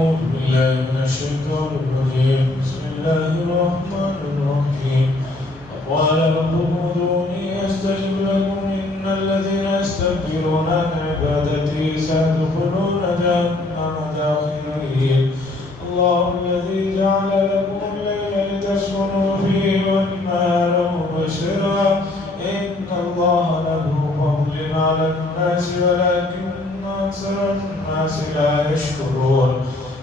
أعوذ بالله من الشيطان الرجيم. بسم الله الرحمن الرحيم. وقال ربكم ادعوني أستجب لكم إن الذين يستكبرون عن عبادتي سيدخلون جهنم داخرين. الله الذي جعل لكم الليل لتسكنوا فيه والنهار مبصرا إن الله له فضل على الناس ولكن أكثر الناس لا يشكرون.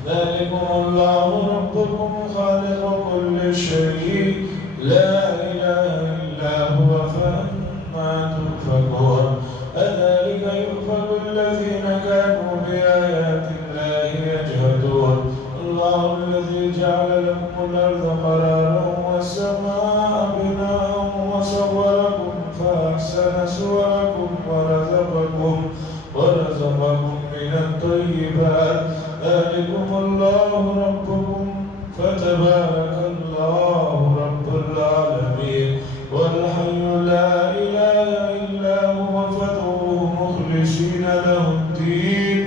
ذلكم الله ربكم خالق كل شيء لا إله إلا هو فأنا تؤفكون. أذلك يؤفك الذين كانوا بآيات الله يجهدون. الله الذي جعل لكم الأرض قرارا والسماء بناء وصوركم فأحسن صوركم ورزقكم من الطيبات. ذلكم الله ربكم فتبارك الله رب العالمين. والحي لا إله إلا هو فادعوه مخلصين له الدين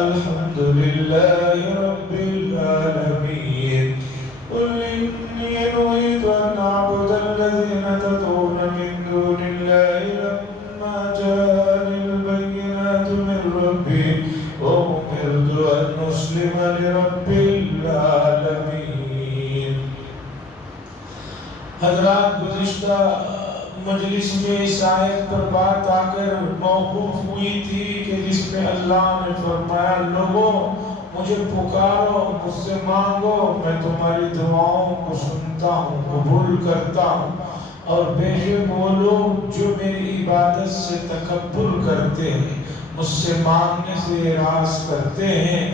الحمد لله رب العالمين. قل إني نهيت أن أعبد الذين تدعون من دون الله لما جاءني البينات من ربي وأمرت أن أسلم لرب العالمين. حضرات گزشتہ مجلس میں اس آیت پر بات آ کر موقوف ہوئی تھی کہ جس میں اللہ نے فرمایا لوگوں مجھے پکارو مجھ سے مانگو میں تمہاری دعاؤں کو سنتا ہوں قبول کرتا ہوں اور بے شک وہ لوگ جو میری عبادت سے تکبر کرتے ہیں مجھ سے مانگنے سے اعراض کرتے ہیں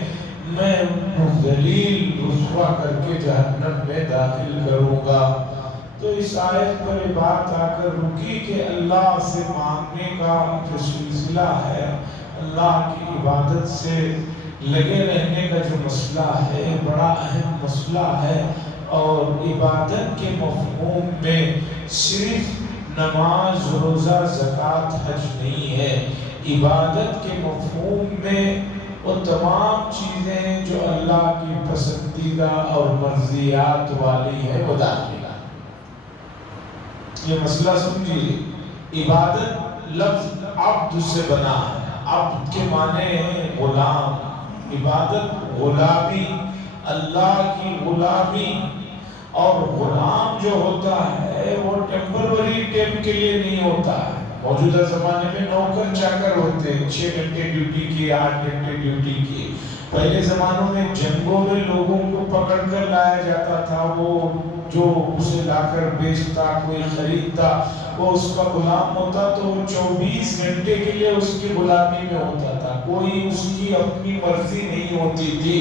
میں ان کو ذلیل رسوا کر کے جہنم میں داخل کروں گا. تو اس آیت پر یہ بات آ کر رکی کہ اللہ سے مانگنے کا جو سلسلہ ہے اللہ کی عبادت سے لگے رہنے کا جو مسئلہ ہے بڑا اہم مسئلہ ہے. اور عبادت کے مفہوم میں صرف نماز روزہ زکوٰۃ حج نہیں ہے. عبادت کے مفہوم میں وہ تمام چیزیں جو اللہ کی پسندیدہ اور مرضیات والی ہے وہ داخل. یہ مسئلہ سمجھیے. عبادت لفظ عبد سے بنا ہے. عبد کے معنی ہے غلام. عبادت غلامی اللہ کی غلامی. اور غلام جو ہوتا ہے وہ ٹیمپروری ٹائم کے لیے نہیں ہوتا ہے. موجودہ زمانے میں نوکر چاکر ہوتے ہیں 6 گھنٹے ڈیوٹی کی 8 گھنٹے ڈیوٹی کی. پہلے زمانوں میں جنگوں میں لوگوں کو پکڑ کر لایا جاتا تھا. وہ جو اسے لا کر بیچتا کوئی خریدتا وہ اس کا غلام ہوتا تو وہ 24 گھنٹے کے لیے اس کی غلامی میں ہوتا تھا. کوئی اس کی اپنی مرضی نہیں ہوتی تھی.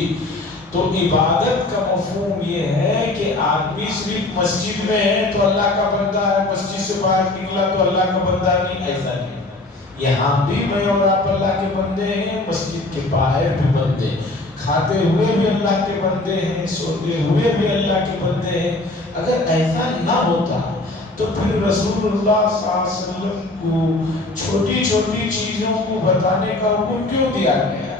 تو عبادت کا مفہوم یہ ہے کہ آدمی صرف مسجد میں ہے تو اللہ کا بندہ ہے مسجد سے باہر نکلا تو اللہ کا بندہ نہیں. ایسا نہیں. یہاں بھی میں اور آپ اللہ کے بندے ہیں مسجد کے باہر بھی بندے. کھاتے ہوئے بھی اللہ کے بندے ہیں سوتے ہوئے بھی اللہ کے بندے ہیں. اگر ایسا نہ ہوتا تو پھر رسول اللہ صلی اللہ علیہ وسلم کو چھوٹی چھوٹی چیزوں کو بتانے کا حکم کیوں دیا گیا؟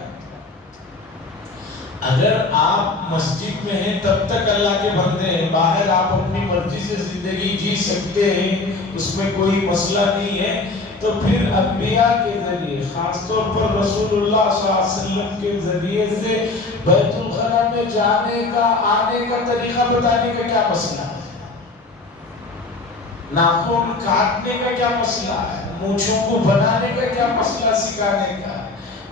اگر آپ مسجد میں ہیں تب تک اللہ کے بندے ہیں. باہر آپ اپنی مرضی سے زندگی جی سکتے ہیں اس میں کوئی مسئلہ نہیں ہے. تو پھر انبیاء کے ذریعے خاص طور پر رسول اللہ صلی اللہ علیہ وسلم کے ذریعے سے بیت الخلا میں جانے کا آنے کا طریقہ بتانے کا کیا مسئلہ ہے؟ ناخن کاٹنے کا کیا مسئلہ ہے؟ مونچھوں کو بنانے کا کیا مسئلہ سکھانے کا؟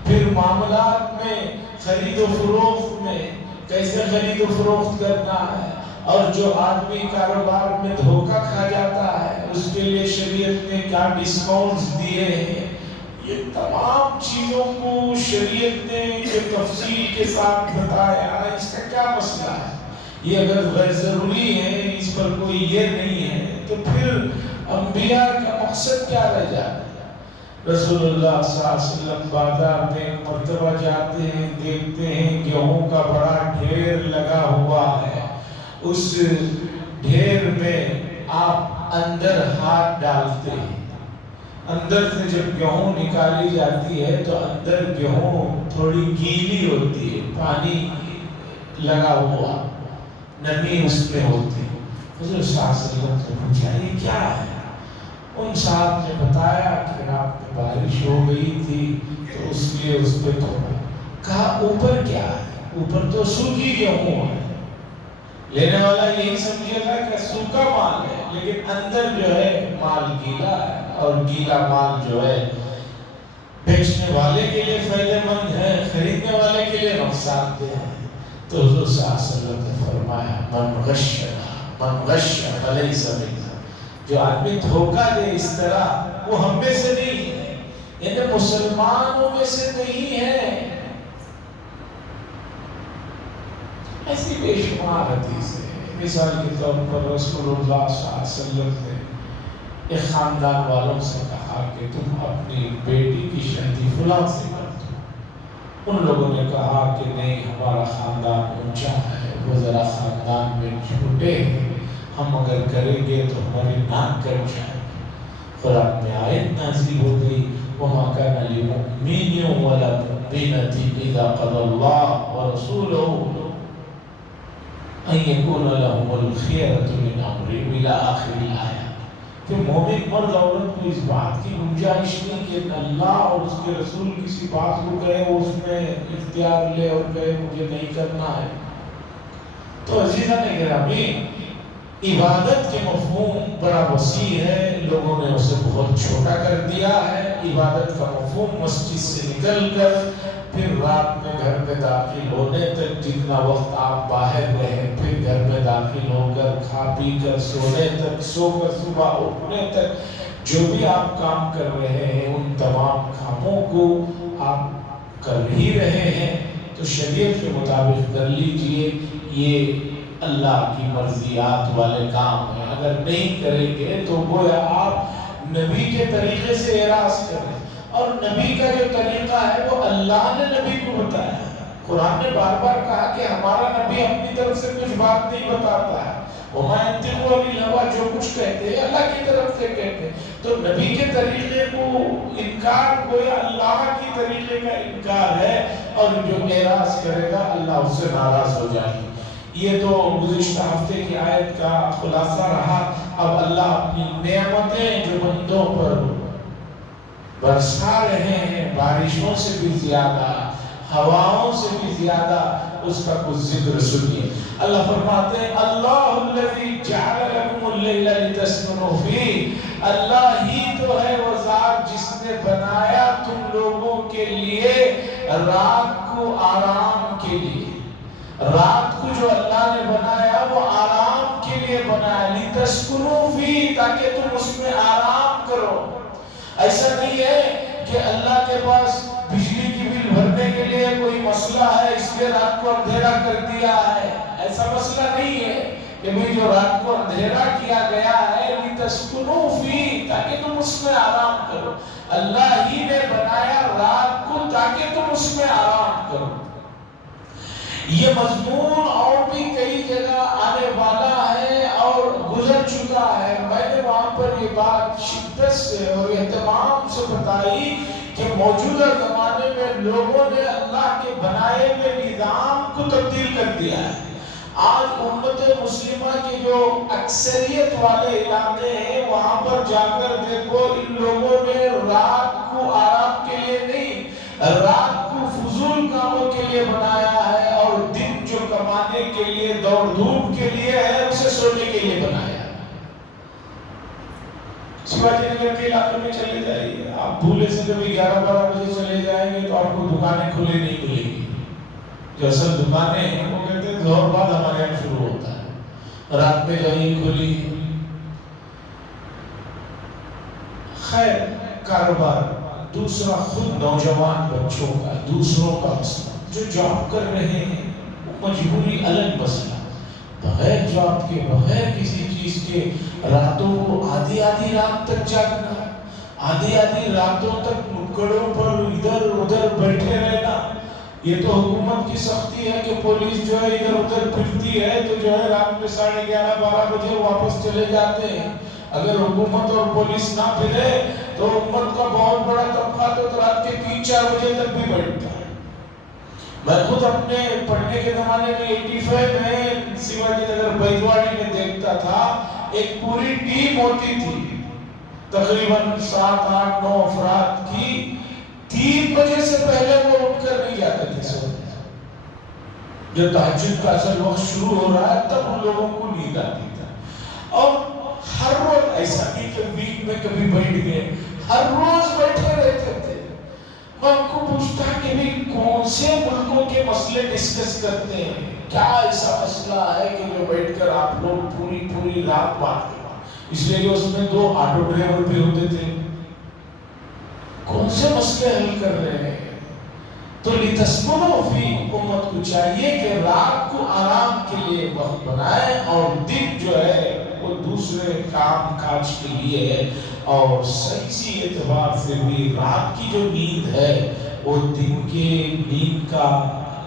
پھر معاملات میں خرید و فروخت میں کیسے خرید و فروخت کرنا ہے. اور جو آدمی کاروبار میں دھوکہ کھا جاتا ہے اس کے لیے شریعت نے کیا ڈسکاؤنٹس دیے ہیں. یہ تمام چیزوں کو شریعت نے جو تفصیل کے ساتھ بتایا اس کا کیا مسئلہ ہے؟ یہ اگر غیر ضروری ہے اس پر کوئی یہ نہیں ہے تو پھر انبیاء کا مقصد کیا رہ جاتا ہے؟ رسول اللہ صلی اللہ علیہ وسلم بازار میں ایک مرتبہ جاتے ہیں دیکھتے ہیں گیہوں کا بڑا ڈھیر لگا ہوا ہے. اس ڈھیر میں آپ اندر ہاتھ ڈالتے ہیں. اندر سے جب گیہوں نکالی جاتی ہے تو اندر گیہوں تھوڑی گیلی ہوتی ہے پانی لگا ہوا، نمی اس میں ہوتی۔ حضور صلی اللہ علیہ وسلم سے پوچھا یہ کیا ہے؟ ان صاحب نے بتایا کہ رات میں بارش ہو گئی تھی تو اس لیے اس پہ تھوڑا۔ کہا اوپر کیا ہے؟ اوپر تو سوکھی گیہوں ہے۔ لینے والا یہی سمجھے گا کہ سوکھا مال ہے، لیکن اندر جو ہے مال گیلا ہے، اور گیلا مال جو ہے بیچنے والے کے لیے فائدہ مند ہے، خریدنے والے کے لیے نقصان دہ ہے۔ تو حضور صلی اللہ علیہ وسلم نے فرمایا من غش فلیس منا، جو آدمی دھوکہ دے اس طرح وہ ہم میں سے نہیں ہے، یعنی مسلمانوں میں سے نہیں ہے۔ ایسی بے شمار حدیث ہے۔ مثال کے طور پر رسول اللہ صلی اللہ علیہ وسلم نے ایک خاندان والوں سے کہا کہ تم اپنی بیٹی کی شادی فلاں سے کر دو۔ ان لوگوں نے کہا کہ نہیں، ہمارا خاندان اونچا ہے، وہ ذرا خاندان میں چھوٹے ہیں، ہم اگر کریں گے تو ہماری ناک کٹ جائے گی۔ قرآن میں آیت نازل ہو گئی وَمَا كَانَ لِمُؤْمِنٍ وَلَا مُؤْمِنَةٍ إِذَا قَضَى اللَّهُ وَرَسُولُهُ أَن يَكُونَ لَهُمُ الْخِيَرَةُ مِنْ أَمْرِهِمْ إِلَى آخِرِ الْآيَةِ۔ کہ مومن مرد عورت کو اس بات کی گنجائش نہیں کہ اللہ اور اس کے رسول کسی بات کو کہے وہ اس میں اختیار لے اور کہے مجھے نہیں کرنا ہے۔ تو عزیزان گرامی، عبادت کے مفہوم بڑا وسیع ہے، لوگوں نے اسے بہت چھوٹا کر دیا ہے۔ عبادت کا مفہوم مسجد سے نکل کر پھر رات میں گھر میں داخل ہونے تک، جتنا وقت آپ باہر رہیں، پھر گھر میں داخل ہو کر کھا پی کر سونے تک، سو کر صبح اٹھنے تک جو بھی آپ کام کر رہے ہیں ان تمام کاموں کو آپ کر ہی رہے ہیں تو شریعت کے مطابق کر لیجئے۔ یہ اللہ کی مرضیات والے کام ہیں، اگر نہیں کریں گے تو گویا آپ نبی کے طریقے سے اعراض کریں، اور نبی کا جو طریقہ ہے وہ اللہ نے نبی کو بتایا ہے۔ قرآن نے بار بار کہا کہ ہمارا نبی اپنی طرف سے کچھ بات نہیں بتاتا ہے، وَمَا يَنطِقُ عَنِ الْهَوَىٰ، جو کچھ کہتے ہیں اللہ کی طرف سے کہتے ہیں۔ تو نبی کے طریقے کو انکار گویا اللہ کی طریقے کا انکار ہے، اور جو اعراض کرے گا اللہ اس سے ناراض ہو جائے گا۔ یہ تو گزشتہ ہفتے کی آیت کا خلاصہ رہا۔ اب اللہ اپنی نعمتیں جو بندوں پر برسا رہے ہیں، بارشوں سے بھی زیادہ، ہواؤں سے بھی زیادہ، اس کا کچھ ذکر سنیے۔ اللہ فرماتے ہیں اللہ الذی جعل لکم اللیل لتسکنوا فیہ، اللہ ہی تو ہے وہ ذات جس نے بنایا تم لوگوں کے لیے رات کو آرام کے لیے۔ رات کو جو اللہ نے بنایا وہ آرام کے لیے بنایا، لتسکنوا فیہ، تاکہ تم اس میں آرام کرو۔ ایسا نہیں ہے کہ اللہ کے پاس بجلی کی بل بھرنے کے لیے کوئی مسئلہ ہے اس لیے رات کو اندھیرا کر دیا ہے، ایسا مسئلہ نہیں ہے کہ بھی جو رات کو اندھیرا کیا گیا ہے لِتَسْكُنُوا فِيهِ، تاکہ تم اس میں آرام کرو۔ اللہ ہی نے بنایا رات کو تاکہ تم اس میں آرام کرو۔ یہ مضمون اور بھی کئی جگہ آنے والا ہے اور گزر چکا ہے۔ میں نے وہاں پر یہ بات شدت سے اور اہتمام سے بتائی کہ موجودہ زمانے میں لوگوں نے اللہ کے بنائے ہوئے نظام کو تبدیل کر دیا ہے۔ آج امت مسلمہ کے جو اکثریت والے علاقے ہیں وہاں پر جا کر دیکھو، ان لوگوں نے رات کو آرام کے لیے نہیں، رات کو فضول کاموں کے لیے بنایا ہے، اور دن جو کمانے کے لیے دوڑ دھوپ کے لیے ہے اسے سونے کے لیے بنایا ہے۔ شیواجی نگر کے علاقے میں چلے جائیے، آپ بھولے سے کبھی 11-12 بجے چلے جائیں گے تو آپ کو دکانیں کھلے نہیں ملیں گی۔ جو اصل دکانیں ہیں وہ کہتے ہیں ظہر بعد ہمارے یہاں شروع ہوتا ہے، رات میں جائیے کھلی۔ خیر، کاروبار دوسرا، خود نوجوان بچوں کا، دوسروں کا مسئلہ، جو جاب کر رہے ہیں وہ مجبوری الگ مسئلہ، بغیر جاب کے، بغیر کسی چیز کے راتوں کو آدھی رات تک جاگنا، آدھی راتوں تک نکڑوں پر ادھر ادھر بیٹھے رہنا۔ یہ تو حکومت کی سختی ہے کہ پولیس جو ہے ادھر ادھر پھرتی ہے تو جو ہے رات میں 11:30-12 بجے واپس چلے جاتے ہیں۔ اگر حکومت اور پولیس نہ پھرے تو امت کا بہت بڑا طبقہ تو رات کے 3-4 بجے تک بھی بیٹھتا ہے۔ میں خود اپنے پڑھنے کے زمانے میں 85 میں سیواجی نگر بیدواڑی میں دیکھتا تھا، ایک پوری ٹیم ہوتی تھی تقریباً 7 8 9 افراد کی، 3 بجے سے پہلے وہ اٹھ کر نہیں جاتے تھے سونے۔ جو تہجد کا اصل وقت شروع ہو رہا ہے تب ان لوگوں کو نیند آتی تھا، اور ہر روز ایسا نہیں کہ ویک میں کبھی بیٹھ گئے، ہر روز بیٹھے رہتے تھے۔ میں ان کو پوچھتا کہ بھی کون سے ملکوں کے مسئلے ڈسکس کرتے ہیں، کیا ایسا مسئلہ ہے کہ جو بیٹھ کر آپ لوگ پوری رات بات کرتے ہیں؟ اس لیے کہ اس میں 2 آٹو ڈرائیور بھی ہوتے تھے، کون سے مسئلے حل کر رہے ہیں؟ تو لِتَسْكُنُوا فِيهِ، امت کو چاہیے کہ رات کو آرام کے لیے وقت بنائے، اور دن جو ہے وہ دوسرے کام کاج کے لیے ہے۔ اور سائنسی اعتبار سے بھی رات کی جو نیند ہے وہ دن کے نیند کا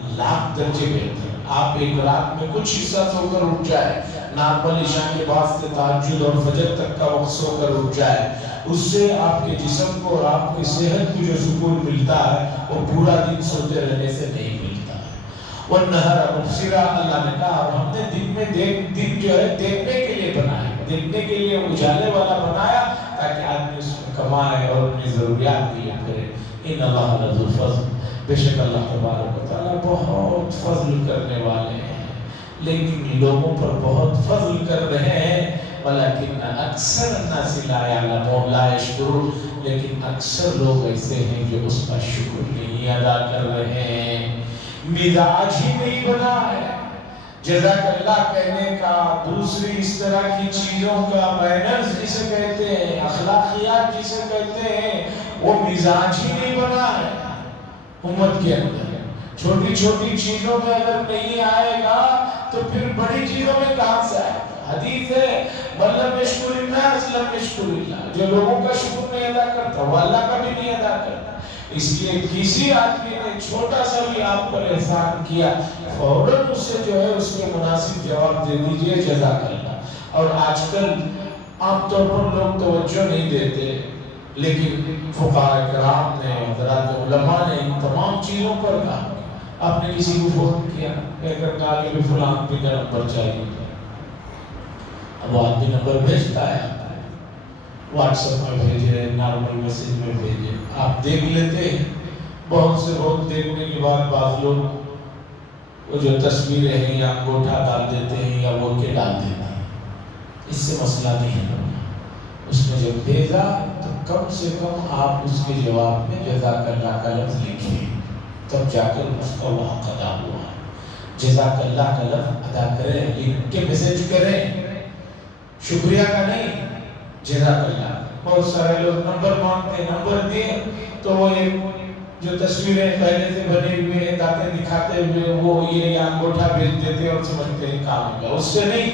1,00,000 درجے بہتر ہے۔ آپ ایک رات میں کچھ حصہ سو کر اٹھ جائے، نارمل عشاء کے بعد سے تہجد اور فجر تک کا وقت سو کر اٹھ جائے، اس سے آپ کے جسم کو اور آپ کی صحت کو جو سکون ملتا ہے وہ پورا دن سوتے رہنے سے نہیں ملتا ہے۔ وَالنَّهَارَ مُبْصِرًا، اللہ نے کہا، اور ہم نے دن میں دن جو ہے دیکھنے کے لیے بنایا، دیکھنے کے لیے اجالے والا بنایا تاکہ آدمی اس میں کمائے اور اپنی ضروریات بھی کرے۔ ان اللہ لذو الفضل، بے شک اللہ تبارک و تعالیٰ بہت فضل کرنے والے ہیں، لیکن لوگوں پر بہت فضل کر رہے ہیں، ولیکن اکثر الناس لا یعلمون لا یشکرون، لیکن اکثر لوگ ایسے ہیں جو اس کا شکر نہیں ادا کر رہے ہیں۔ مزاج ہی نہیں بنا ہے جزاک اللہ کہنے کا، دوسری اس طرح کی چیزوں کا، مینرز جسے کہتے ہیں، اخلاقیات جسے کہتے ہیں، وہ مزاج ہی نہیں بنا ہے امت کے اندر۔ چھوٹی چھوٹی چیزوں میں اگر نہیں آئے گا تو پھر بڑی چیزوں میں کہاں سے آئے گا؟ حدیث ہے مَن لَمْ يَشْكُرِ النَّاسَ لَمْ يَشْكُرِ اللَّهَ، جو لوگوں کا شکر نہیں ادا کرتا وہ اللہ کا بھی نہیں ادا کرتا۔ اس لیے کسی آدمی نے چھوٹا سا بھی آپ پر احسان کیا، فوراً اس سے جو ہے اس کے مناسب جواب دے دیجئے جزاک اللہ۔ اور آج کل عام طور پر لوگ توجہ نہیں دیتے، لیکن فقہاء کرام نے، حضرات علماء نے ان تمام چیزوں پر کہا۔ آپ نے کسی کو فون کیا، کہہ کر کہا کہ فلاں آدمی کا نمبر چاہیے، اب وہ آدمی نمبر بھیجتا ہے، واٹس ایپ میں بھیجے، نارمل میسج میں بھیجے، آپ دیکھ لیتے ہیں۔ بہت سے بہت دیکھنے کے بعد بعض لوگ وہ جو تصویریں ہیں یا انگوٹھا ڈال دیتے ہیں یا وہ کے ڈال دیتے ہیں، اس سے مسئلہ نہیں ہے۔ اس نے جب بھیجا تو کم سے کم آپ اس کے جواب میں جزاک اللہ کا لفظ لکھیں، تب جا کر اس کا وہ حق ادا ہوا۔ جزاک اللہ کا لفظ ادا کریں، لکھ کے میسج کریں، شکریہ کا نہیں، جزاک اللہ۔ بہت سارے لوگ نمبر مانگتے ہیں، نمبر دیے تو وہ ایک جو تصویریں پہلے سے بنے ہوئے دانتیں دکھاتے ہوئے وہ یہ انگوٹھا بھیج دیتے اور سمجھتے ہیں کام ہو گیا، اس سے نہیں،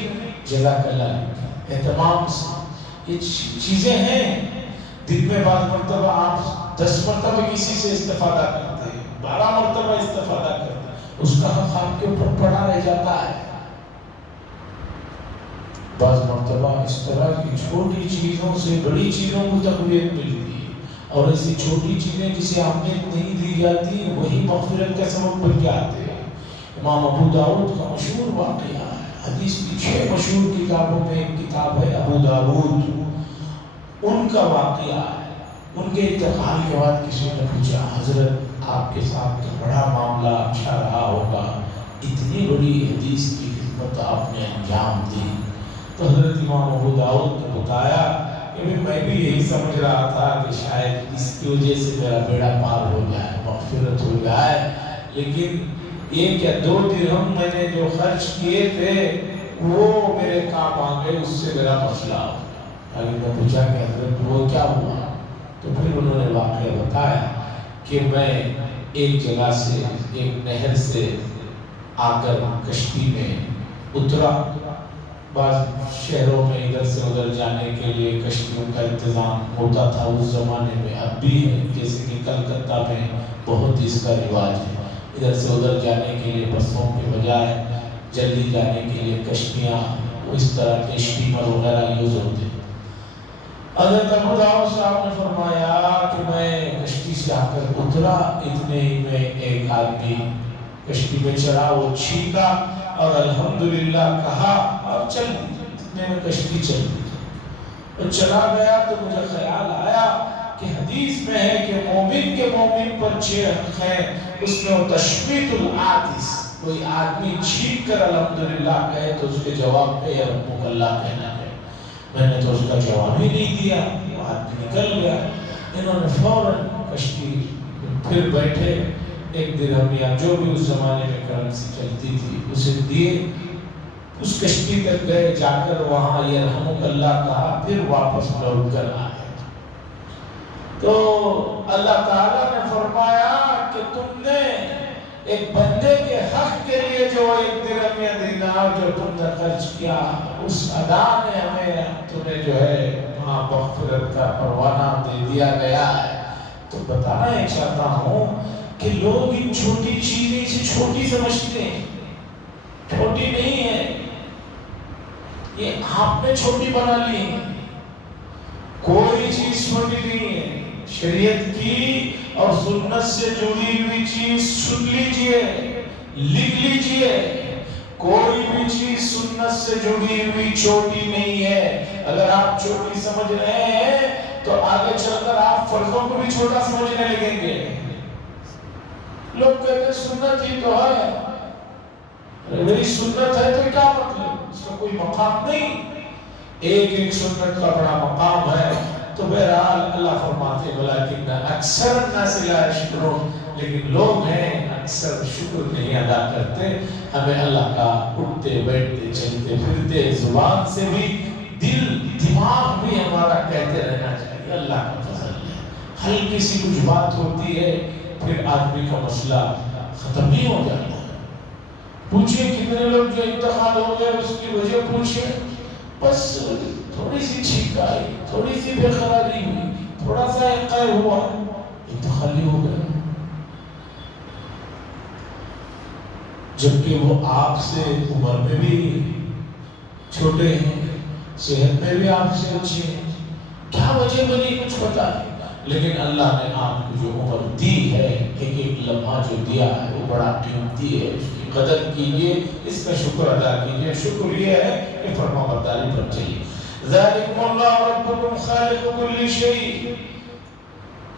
جزاک اللہ اہتمام سے۔ یہ چیزیں ہیں، دن میں بعض مرتبہ آپ 10 مرتبہ کسی سے استفادہ کرتے ہیں، 12 مرتبہ استفادہ کرتے ہیں، اس کا حق آپ کے اوپر پڑا رہ جاتا ہے۔ بعض مرتبہ اس طرح کی چھوٹی چیزوں سے بڑی چیزوں کو تقویت ملتی ہے، اور ایسی چھوٹی چیزیں جسے اہمیت نہیں دی جاتی وہی مغفرت کا سبب بن جاتے ہیں۔ امام ابو داؤد کا مشہور واقعہ ہے، حدیث کی 6 مشہور کتابوں میں ایک کتاب ہے ابو داؤد، ان کا واقعہ ہے۔ ان کے انتقال کے بعد کسی نے پوچھا، حضرت آپ کے ساتھ تو بڑا معاملہ اچھا رہا ہوگا، اتنی بڑی حدیث کی خدمت آپ نے انجام دی۔ تو حضرت امام ابو داؤد نے بتایا کہ میں بھی یہی سمجھ رہا تھا کہ شاید اس کی وجہ سے میرا بیڑا پار ہو جائے، مغفرت ہو جائے، لیکن یہ کیا 2 درہم میں نے جو خرچ کیے تھے وہ میرے کام آ گئے، اس سے میرا مسئلہ ہو گیا۔ میں پوچھا کہ حضرت وہ کیا ہوا؟ تو پھر انہوں نے واقعہ بتایا کہ میں ایک جگہ سے، ایک نہر سے آ کر کشتی میں اترا۔ بعض شہروں میں ادھر سے ادھر جانے کے لیے کشتیوں کا انتظام ہوتا تھا اس زمانے میں، اب بھی ہے، جیسے کہ کلکتہ میں بہت اس کا رواج ہے، ادھر سے ادھر جانے کے لیے بسوں کے بجائے جلدی جانے کے لیے کشتیاں، اس طرح کے اسٹیمر وغیرہ یوز ہوتے ہیں۔ حضرت ابو داؤد صاحب نے فرمایا کہ میں کشتی سے آ کر اترا، اتنے ہی میں ایک آدمی کشتی میں چڑھا، وہ چھینکا اور الحمدللہ کہا اور چل دی، اتنے میں کشتی چل دی اور چلا گیا۔ تو مجھے خیال آیا کہ حدیث میں ہے کہ مومن کے مومن پر 6 حق ہیں، اس میں وہ تشمیت العاطس، کوئی آدمی چھینک کر الحمدللہ کہے تو اس کے جواب میں یا ربک اللہ کہنا ہے۔ میں نے تو اس کا جواب ہی نہیں دیا، وہ آدمی نکل گیا۔ انہوں نے فوراً کشتی پھر بیٹھے، 1 درہم یا جو بھی اس زمانے میں کرنسی چلتی تھی اسے دیے، اس کشتی تک گئے، جا کر وہاں یرحمک اللہ کہا، پھر واپس لوٹ کر آئے۔ تو اللہ تعالیٰ نے فرمایا کہ تم نے ایک بندے کے حق کے لیے جو 1 درہم یا دینار جو تم نے خرچ کیا، اس ادا نے ہمیں تمہیں جو ہے وہاں مغفرت کا پروانہ دے دیا گیا ہے۔ تو بتانا ہی چاہتا ہوں کہ لوگ ان چھوٹی چیزیں سے چھوٹی سمجھتے ہیں، چھوٹی نہیں ہے، یہ آپ نے چھوٹی بنا لی ہے، کوئی چیز چھوٹی نہیں ہے۔ شریعت کی اور سنت سے جڑی ہوئی چیز سن لیجئے، لکھ لیجئے، کوئی بھی چیز سنت سے جڑی ہوئی چھوٹی نہیں ہے۔ اگر آپ چھوٹی سمجھ رہے ہیں تو آگے چل کر آپ فرضوں کو بھی چھوٹا سمجھنے لگیں گے۔ لوگ کہتے ہیں سنت ہی تو ہے، میری سنت ہے تو کیا مطلب، اس کا کوئی مقام نہیں، ایک سنت کا بڑا مقام ہے۔ تو بہرحال اللہ فرماتے ولیکن اکثر الناس لا یشکرون، لیکن لوگ ہیں اکثر شکر نہیں ادا کرتے۔ ہمیں اللہ کا اٹھتے بیٹھتے چلتے پھرتے زبان سے بھی، دل دماغ بھی ہمارا کہتے رہنا چاہیے اللہ کا فضل ہے۔ ہلکی سی کچھ بات ہوتی ہے پھر آدمی کا مسئلہ ختم نہیں ہو جاتا۔ پوچھئے کتنے لوگ جو انتقال ہو گئے اس کی وجہ پوچھئے، بس تھوڑی سی چھینک آئی، تھوڑی سی بے قراری ہوئی، تھوڑا سا قے ہوا، انتقال ہو گئے، جبکہ وہ آپ سے عمر میں بھی چھوٹے ہیں، صحت میں بھی آپ سے اچھے ہیں، کیا وجہ بنی کچھ پتا ہے، لیکن اللہ نے آپ کو جو عمر دی ہے، ایک لمحہ جو دیا ہے وہ بڑا قیمتی ہے، اس کی قدر کیجئے، اس کا شکر ادا کیجئے۔ شکر یہ ہے کہ فرما برداری پر چلیے۔ ذالکم اللہ ربکم خالق کل شیء،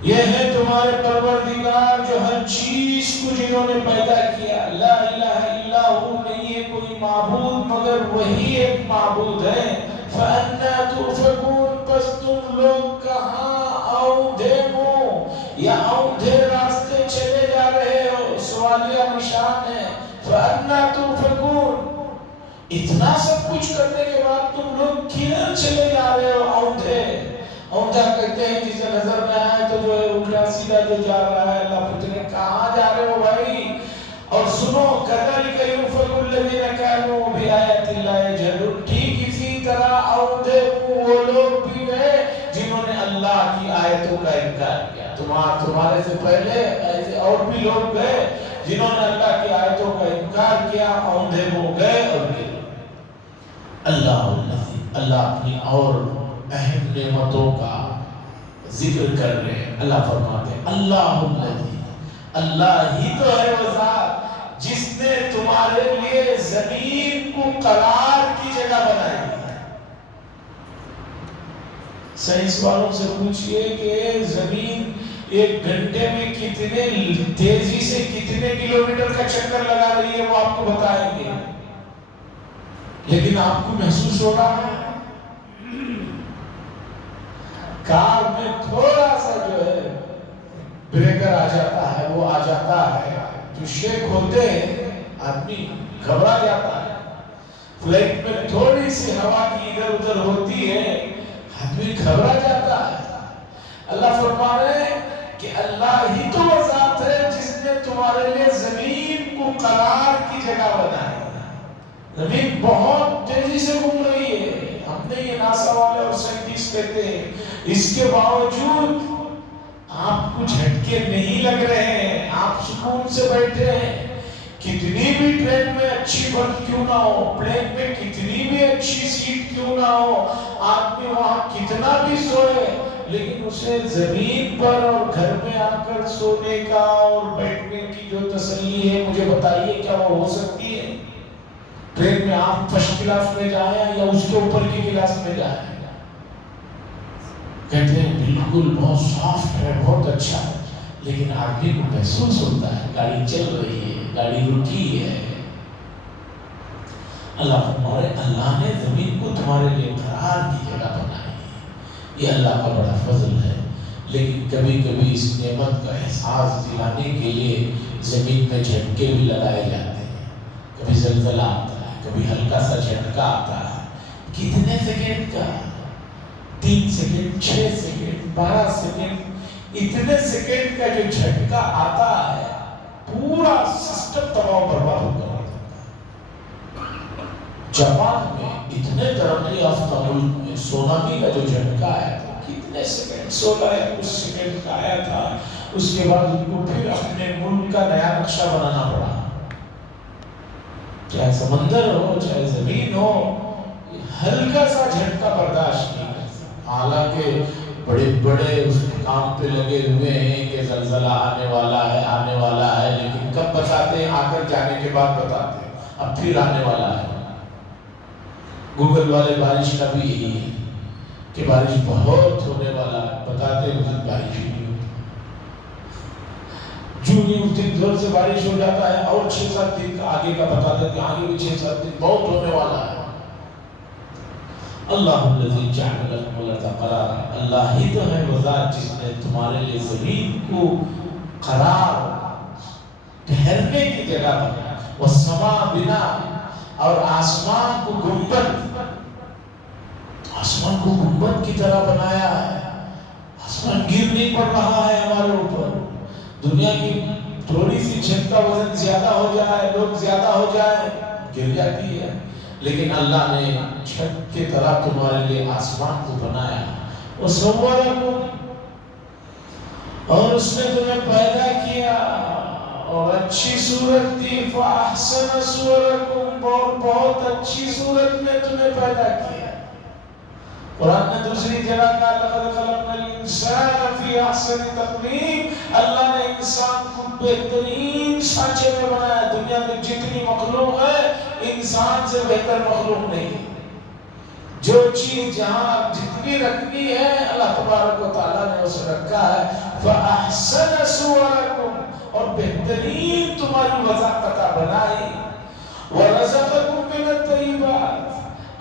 یہ ہے تمہارے پروردگار جو ہر چیز کو جنہوں نے پیدا کیا، لا الہ الا ہو، نہیں ہے کوئی معبود مگر وہی ایک معبود ہے۔ فَأَنَّا تُؤْفَكُونَ، پس تم لوگ کہاں آؤندے ہو یا آؤندے راستے چلے جا رہے ہو، سوالیہ نشان ہے۔ فَأَنَّا تُؤْفَكُونَ، اتنا سب کچھ کرنے کے بعد تم لوگ کدھر چلے جا رہے ہو آؤندے؟ اوندھا کہتے ہیں جسے نظر میں آئے تو جو ہے الٹا سیدھا جو جا رہا ہے، اللہ پوچھنے کہاں جا رہے ہو بھائی؟ اور سنو کذالک یؤفک الذین کانوا بآیات اللہ یجحدون، ٹھیک اسی طرح اوندھے وہ لوگ بھی گئے جنہوں نے اللہ کی آیتوں کا انکار کیا۔ تمہارے سے پہلے ایسے اور بھی لوگ گئے جنہوں نے اللہ کی آیتوں کا انکار کیا، اوندھے وہ گئے اور گئے۔ اللہ اپنی اور اہم نعمتوں کا ذکر کر رہے ہیں۔ اللہ فرماتے ہیں اللہ ہی تو ہے وہ ذات جس نے تمہارے لیے زمین کو قرار کی جگہ بنائی ہے۔ سائنس والوں سے پوچھئے کہ زمین 1 گھنٹے میں کتنے تیزی سے کتنے کلومیٹر کا چکر لگا رہی ہے، وہ آپ کو بتائیں گے، لیکن آپ کو محسوس ہو رہا ہے کار میں تھوڑا سا جو ہے بریکر آ جاتا ہے، وہ آ جاتا ہے، جو شیک ہوتے ہیں آدمی گھبرا جاتا ہے، فلائٹ میں تھوڑی سی ہوا کی ادھر ادھر ہوتی ہے آدمی گھبرا جاتا ہے۔ اللہ فرما رہے ہیں کہ اللہ ہی تو وہ ذات ہے جس نے تمہارے لیے زمین کو قرار کی جگہ بنائی ہے۔ زمین بہت تیزی سے گھوم رہی ہے، ہم نے یہ ناسا والے اور سائنٹسٹ کہتے ہیں، اس کے باوجود آپ کو جھٹکے نہیں لگ رہے ہیں، آپ سکون سے بیٹھے ہیں۔ کتنی بھی ٹرین میں اچھی برتھ کیوں نہ ہو، پلین میں کتنی بھی اچھی سیٹ کیوں نہ ہو، آدمی وہاں کتنا بھی سوئے، لیکن اسے زمین پر اور گھر میں آ کر سونے کا اور بیٹھنے کی جو تسلی ہے، مجھے بتائیے کیا وہ ہو سکتی ہے؟ ٹرین میں آپ فرسٹ کلاس میں جائیں یا اس کے اوپر کی کلاس میں جائیں، کہتے ہیں بالکل بہت سافٹ ہے، بہت اچھا ہے، لیکن آدمی کو محسوس ہوتا ہے گاڑی چل رہی ہے، گاڑی رکی ہے۔ اللہ نے زمین کو تمہارے لیے قرار کی جگہ بنائی ہے، یہ اللہ کا بڑا فضل ہے۔ لیکن کبھی کبھی اس نعمت کا احساس دلانے کے لیے زمین میں جھٹکے بھی لگائے جاتے ہیں، کبھی زلزلہ آتا ہے، کبھی ہلکا سا جھٹکا آتا ہے، کتنے سیکنڈ کا، 3 سیکنڈ، 6 سیکنڈ، 12 سیکنڈ، اتنے سیکنڈ کا جو جھٹکا آتا ہے پورا سسٹم تباہ و برباد ہو کر رہتا ہے۔ جاپان میں اتنے ترقی یافتہ ملک میں سونامی کا جو جھٹکا آیا تھا، کتنے سیکنڈ، 16 یا کچھ سیکنڈ کا آیا تھا، اس کے بعد ان کو پھر اپنے ملک کا نیا نقشہ بنانا پڑا۔ چاہے سمندر ہو چاہے زمین ہو، ہلکا سا جھٹکا برداشت نہیں کرتا، حالانکہ بڑے بڑے اس کام پہ لگے ہوئے ہیں کہ زلزلہ آنے والا ہے، لیکن کب بتاتے ہیں؟ آ کر جانے کے بعد بتاتے ہیں، اب پھر آنے والا ہے۔ گوگل والے بارش کا بھی یہی ہے کہ بارش بہت ہونے والا ہے، بتاتے ہیں اس بارش ہی نہیں ہوتی، جو نہیں اس دن زور سے بارش ہو جاتا ہے اور 6-7 دن کا آگے کا بتاتے ہیں کہ آگے بھی 6-7 دن بہت ہونے والا ہے۔ اللہ الذی جعل لکم الارض قرارا، اللہ ہی تو ہے وہ ذات جس نے تمہارے لیے زمین کو قرار، ٹھہرنے کی جگہ بنایا، والسماء بنا، اور آسمان کو گنبد، آسمان کو گنبد کی طرح بنایا ہے۔ آسمان گر نہیں پڑ رہا ہے ہمارے اوپر، دنیا کی تھوڑی سی چھت کا وزن زیادہ ہو جائے، لوگ زیادہ ہو جائے، گر جاتی ہے، لیکن اللہ نے چھت کی طرح تمہارے لیے آسمان کو بنایا، وَصَوَّرَكُمْ، اور اس نے تمہیں پیدا کیا اور اچھی صورت دی، فَأَحْسَنَ صُوَرَكُمْ، بہت اچھی صورت میں تمہیں پیدا کیا۔ قرآن نے دوسری جگہ کہا لَقَدْ خَلَقْنَا الْإِنسَانَ فِي أَحْسَنِ تَقْوِيمٍ، اللہ نے انسان کو بہترین سانچے میں بنایا۔ دنیا میں جتنی مخلوق ہے انسان سے بہتر مخلوق نہیں ہے، جو چیز جہاں جتنی رکھنی ہے اللہ تبارک و تعالیٰ نے اسے رکھا ہے۔ فَأَحْسَنَ صُوَرَكُمْ، اور بہترین تمہاری وضاحت بنائی، وَرَزَقَكُمْ مِنَ الطَّيِّبَاتِ،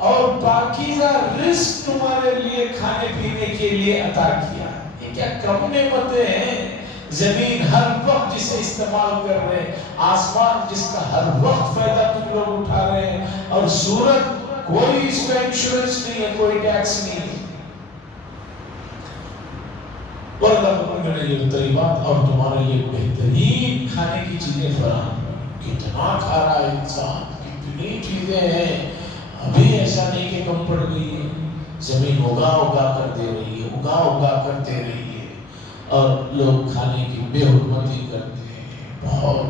اور پاکیزہ رزق تمہارے لیے کھانے پینے کے لیے عطا کیا۔ یہ کیا کم نعمتیں ہیں، زمین ہر وقت جسے استعمال کر رہے ہیں، آسمان جس کا ہر وقت فائدہ تم لوگ اٹھا رہے ہیں، اور سورج کوئی اس کا انشورنس نہیں ہے، کوئی ٹیکس نہیں ہے۔ وَرَزَقَكُمْ مِنَ الطَّيِّبَاتِ، اور تمہارے لیے بہترین کھانے کی چیزیں فراہم۔ کتنا کھا رہا ہے انسان، کتنی چیزیں ہیں، ابھی ایسا نہیں کہ کم پڑ گئی ہے، زمین اگا کر دے رہی ہے، اگا کر دے رہی ہے، اور لوگ کھانے کی بے حرمتی کرتے ہیں، بہت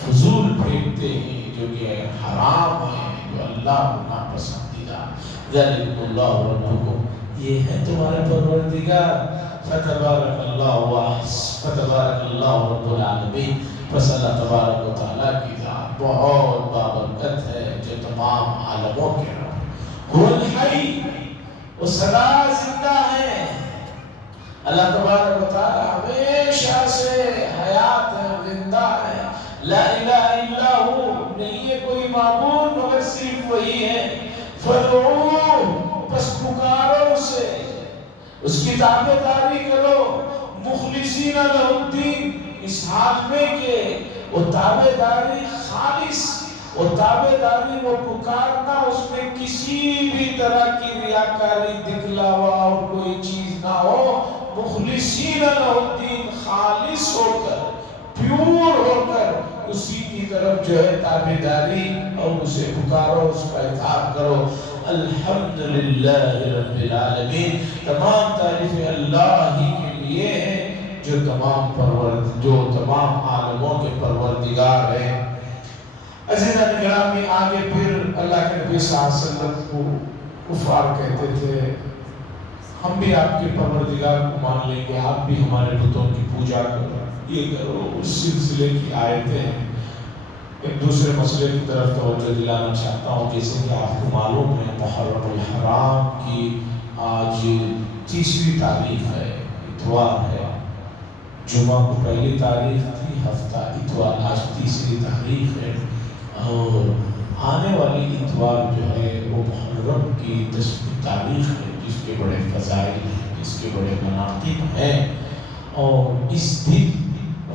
فضول پھینکتے ہیں جو کہ حرام ہے، جو اللہ کو ناپسندیدہ۔ ذَلِكُمُ اللَّهُ رَبُّكُمْ، یہ ہے تمہارے پروردگار۔ فتبارک اللہ رب العالمین، پس اللہ تبارک و تعالیٰ کی ذات بہت بابرکت ہے جو تمام عالموں کے رب۔ هو الحی، وہ سدا زندہ ہے، اللہ تبارک و تعالیٰ ہمیشہ سے حیات ہے، زندہ ہے، لا الہ الا ہو، نہیں ہے کوئی معبود مگر صرف وہی ہے۔ فَادْعُوهُ، پس پکارو اسے، اس کی تابعداری کرو، مخلصین لہ الدین، اس حال میں کہ وہ تابعداری خالص، وہ تابعداری، وہ پکارنا، اس میں کسی بھی طرح کی ریاکاری، دکھلاوا اور کوئی چیز نہ ہو، مخلصین لہ الدین، خالص ہو کر، پیور ہو کر اسی کی طرف جو ہے تابعداری، اور اسے پکارو، اس کا اطاعت کرو۔ الحمدللہ رب العالمین، تمام تعریفیں اللہ ہی کے لیے ہیں جو تمام عالموں کے پروردگار ہیں۔ عزیزان گرامی، آگے پھر اللہ کے نبی صلی اللہ علیہ وسلم کو کفار کہتے تھے، ہم بھی آپ کے پروردگار کو مان لیں گے، آپ بھی ہمارے بتوں کی پوجا کرو، یہ کرو، اس سلسلے کی آیتیں ہیں۔ ایک دوسرے مسئلے کی طرف توجہ دلانا چاہتا ہوں، جیسے کہ آپ کو معلوم ہے محرم الحرام کی آج تیسری تاریخ ہے، اتوار ہے۔ جمعہ کو پہلی تاریخ تھی، ہفتہ اتوار، آج تیسری تاریخ ہے، اور آنے والی اتوار جو ہے وہ محرم کی 10ویں تاریخ ہے، جس کے بڑے فضائل ہیں، جس کے بڑے مناقب ہیں۔ اور اس دن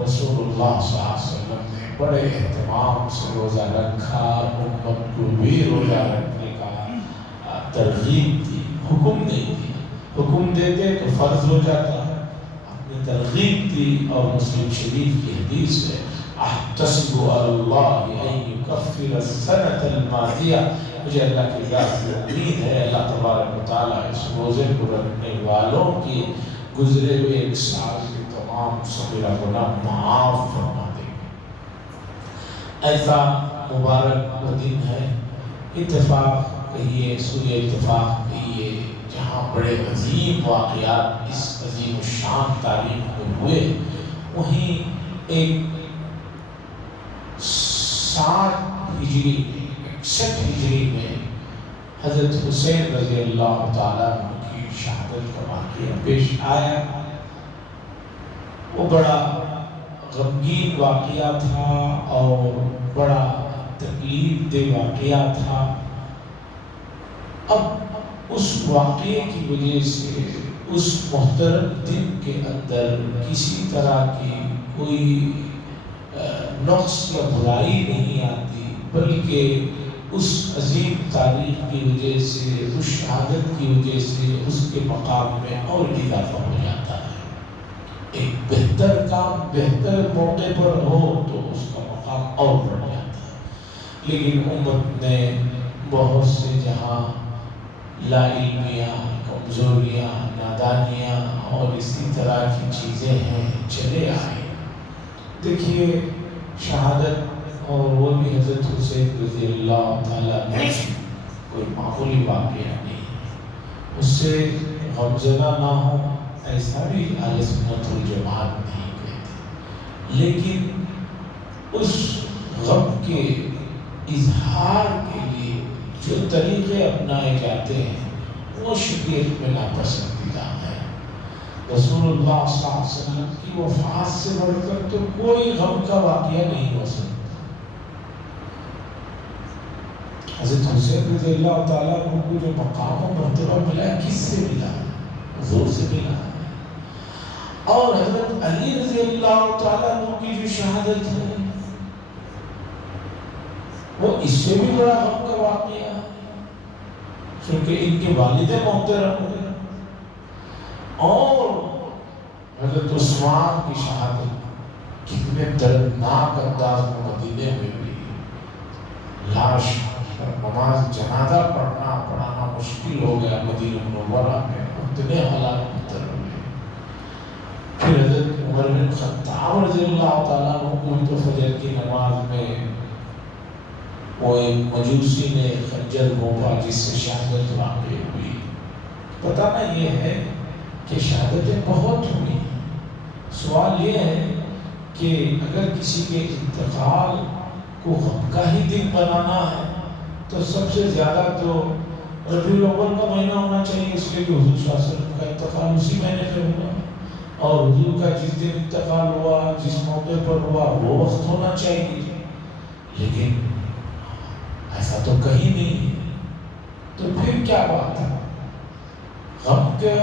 رسول اللہ صلی اللہ علیہ وسلم نے بڑے اہتمام سے روزہ رکھا، امت کو بھی روزہ رکھنے کا ترغیب دی، حکم نہیں دیا، حکم دیتے تو فرض ہو جاتا، ترغیب دی۔ اور مسلم شریف کی حدیث ہے احتسب علی اللہ ان یکفر السنۃ الماضیہ، مجھے اللہ کی ذات سے امید ہے اللہ تبارک و تعالیٰ اس روزے کو رکھنے والوں کی گزرے ہوئے ایک سال کے تمام صغیرہ گناہ معاف فرما دے گا۔ ایسا مبارک وہ دن ہے، اتفاق کہیے، سوئے اتفاق کہیے، جہاں بڑے عظیم واقعات اس عظیم الشان تاریخ میں ہوئے، وہیں ایک 60 ہجری 61 ہجری میں حضرت حسین رضی اللہ تعالیٰ عنہ کی شہادت کا واقعہ پیش آیا۔ وہ بڑا غمگین واقعہ تھا اور بڑا تکلیف دہ واقعہ تھا۔ اب اس واقعے کی وجہ سے اس محترم دن کے اندر کسی طرح کی کوئی نقص یا برائی نہیں آتی، بلکہ اس عظیم تاریخ کی وجہ سے، اس شہادت کی وجہ سے اس کے مقام میں اور اضافہ ہو جاتا ہے۔ ایک بہتر کام بہتر موقع پر ہو تو اس کا مقام اور بڑھ جاتا ہے۔ لیکن امت نے بہت سے جہاں لا علمیاں، کمزوریاں، نادانیاں اور اسی طرح کی چیزیں ہیں چلے آئے۔ دیکھیے شہادت اور وہ بھی حضرت حسین رضی اللہ تعالیٰ عنہ کوئی معمولی واقعہ نہیں، اس سے غمزدہ نہ ہو ایسا بھی اہل سنت والجماعت نہیں کہتے، لیکن اس غم کے اظہار کے لیے جو طریقے اپنائے جاتے ہیں وہ شریعت میں ناپسندیدہ ہیں۔ رسول اللہ صلی اللہ علیہ وسلم کی وفات سے بڑھ کر تو کوئی غم کا واقعہ نہیں ہو سکتا۔ حضرت حسین رضی اللہ تعالیٰ عنہ کو جو مقام و مرتبہ ملا ہے، کس سے ملا ہے؟ حضور سے ملا ہے۔ اور حضرت علی رضی اللہ تعالیٰ عنہ کی جو شہادت ہے وہ اس سے بھی بڑا غم کا واقعہ ہے، کیونکہ ان کے والد محترم ہوئے۔ اور حضرت عثمان کی شہادت کتنے دردناک انداز میں مدینے میں بھی، لاش پر نماز جنازہ پڑھانا مشکل ہو گیا مدینہ منورہ میں، اتنے حالات متر ہوئے۔ پھر حضرت عمر بن خطاب رضی اللہ تعالیٰ عنہ کو بھی تو فجر کی نماز میں وہ ایک مجوسی نے خنجر گھونپا جس سے شہادت واقع ہوئی۔ بتانا یہ ہے کہ شہادتیں بہت ہوئی۔ سوال یہ ہے کہ اگر کسی کے انتقال کو غم کا ہی دن بنانا ہے تو سب سے زیادہ تو ربیع الاول کا مہینہ ہونا چاہیے، اس لیے کہ حضور صلی اللہ علیہ وسلم کا انتقال اسی مہینے میں ہوا، اور حضور کا جس دن انتقال ہوا، جس موقع پر ہوا، وہ وقت ہونا چاہیے۔ لیکن ایسا تو کہیں نہیں، تو پھر کیا بات ہے؟ غم کے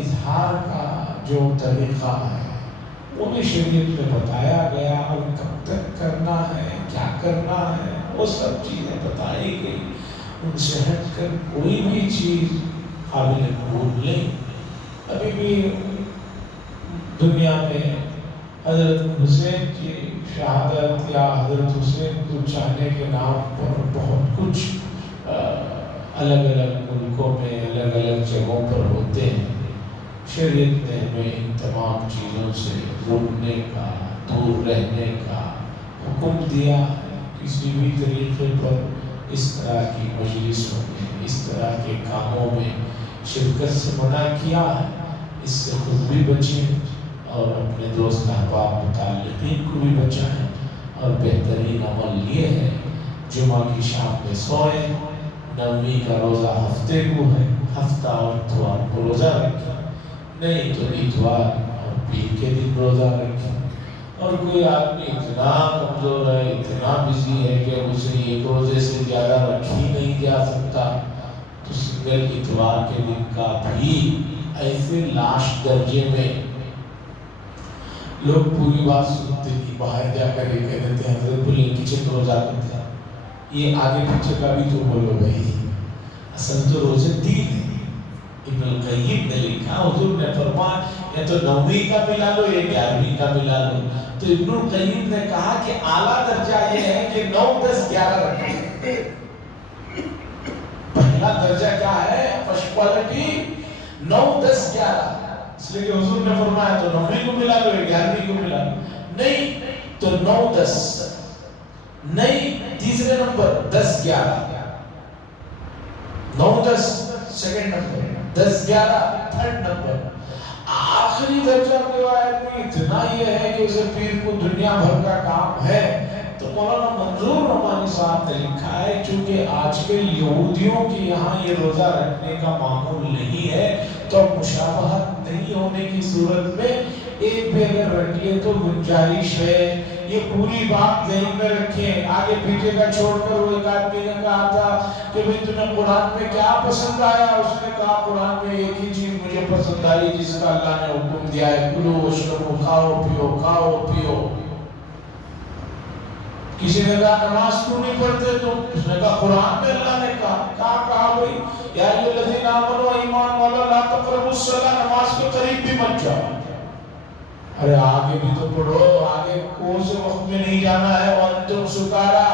اظہار کا جو طریقہ ہے وہ بھی شریعت میں بتایا گیا، اور کب تک کرنا ہے، کیا کرنا ہے، وہ سب چیزیں بتائی گئی۔ ان سے ہٹ کر کوئی بھی چیز قابل قبول نہیں۔ ابھی بھی دنیا میں حضرت حسین کی شہادت یا حضرت حسین کو چاہنے کے نام پر بہت کچھ الگ الگ ملکوں میں الگ الگ جگہوں پر ہوتے ہیں۔ شریعت نے ہمیں ان تمام چیزوں سے روکنے کا، دور رہنے کا حکم دیا ہے۔ کسی بھی طریقے پر اس طرح کی مجلسوں میں، اس طرح کے کاموں میں شرکت سے منع کیا ہے، اس سے خود بھی بچیں اور اپنے دوست احباب متعلقین کو بھی بچائیں۔ اور بہترین عمل یہ ہے جمعہ کی شام میں سوئیں، نویں کا روزہ ہفتے کو ہے، ہفتہ اور اتوار کو روزہ رکھیں، نہیں تو اتوار اور پیر کے دن روزہ رکھیں۔ اور کوئی آدمی اتنا کمزور ہے، اتنا بزی ہے کہ اسے ایک روزے سے زیادہ رکھ ہی نہیں جا سکتا، تو سنگل اتوار کے دن کا بھی ایسے لاش درجے میں لوگ پوری بات سنتے نہیں، باہر جا کر یہ کہہ دیتے ہیں حضرت بولے کچن روزہ کرتے ہیں، یہ آگے پیچھے کا بھی تو بولو بھائی، اصل تو روزے دین ہے۔ ابن القیم نے لکھا، حضور نے فرمایا یا تو 9ویں کا ملا لو یا 11ویں کا ملا لو، تو ابن القیم نے کہا کہ اعلیٰ درجہ یہ ہے کہ 9، 10، 11 رکھیں۔ پہلا درجہ کیا ہے؟ فرسٹ کوالٹی 9، 10، 11، اس لیے کہ حضور نے فرمایا تو 9ویں کو ملا لو یا 11ویں کو ملا لو، نہیں تو 9، 10، نہیں تیسرے number 10، 11، 9، 10 second number, 10، 11 third number, آخری درجہ روایت میں اتنا یہ ہے کہ اسے پیر کو دنیا بھر کا کام ہے۔ تو مولانا منظور رحمانی صاحب نے لکھا ہے چونکہ آج کے یہودیوں کے یہاں یہ روزہ رکھنے کا معمول نہیں ہے، تو مشابہت نہیں ہونے کی صورت میں ایک بھی اگر رکھ لے تو گنجائش ہے۔ یہ پوری بات ذہن میں رکھیں، آگے پیچھے کا چھوڑ کر وہ ایک آدمی نے کہا تھا کہ بھئی تمہیں قرآن میں کیا پسند آیا؟ اس نے کہا قرآن میں ایک ہی چیز مجھے پسند آئی جس کا اللہ نے حکم دیا ہے، کلو واشربو، کھاؤ پیو، کھاؤ پیو۔ کسی نے کہا نماز کیوں نہیں پڑھتے تم؟ اس نے کہا قرآن میں اللہ نے کہا بھئی یا ایھا الذین آمنوا ایمان والا لا تقربوا الصلاۃ، نماز کے قریب بھی مت جاؤ۔ ارے آگے بھی تو پڑھو، آگے کون سے وقت میں نہیں جانا ہے؟ وانتم سکارا،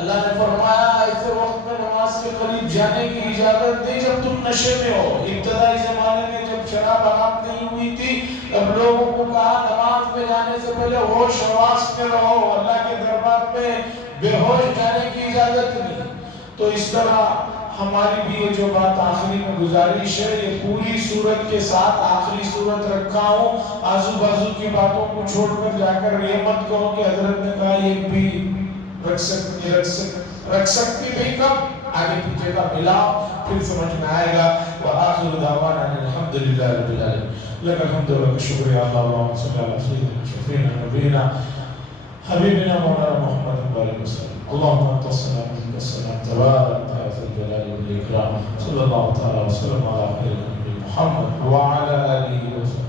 اللہ نے فرمایا ایسے وقت میں نماز کے قریب جانے کی اجازت نہیں جب تم نشے میں ہو۔ ابتدائی زمانے میں جب شراب حرام نہیں ہوئی تھی تب لوگوں کو کہا نماز میں جانے سے پہلے ہوش حواس میں رہو، اللہ کے دربار میں بے ہوش جانے کی اجازت نہیں۔ تو اس طرح ہماری بھی یہ جو بات آخری میں گزارش ہے، یہ پوری صورت کے ساتھ آخری صورت رکھا ہوں، آزو بازو کی باتوں کو چھوڑ کر جا کر یہ مت کہو کہ حضرت نے کہا یہ بھی رکھ سکتی بھی، کب آگے پیچھے کا ملاؤ پھر سمجھ میں آئے گا۔ وآخر دعوانا الحمدللہ رب العالمین، لک الحمد ولک الشکر یا اللہ، اللہم صلی علی سیدنا شفیعنا نبینا حبیبنا مولانا محمد علیہ وسلم، اللہم انت السلام منک السلام تبارک یا ذا الجلال والاکرام، صلی اللہ تعالی وسلم علی خیر خلق محمد وعلی آلہ وسلم۔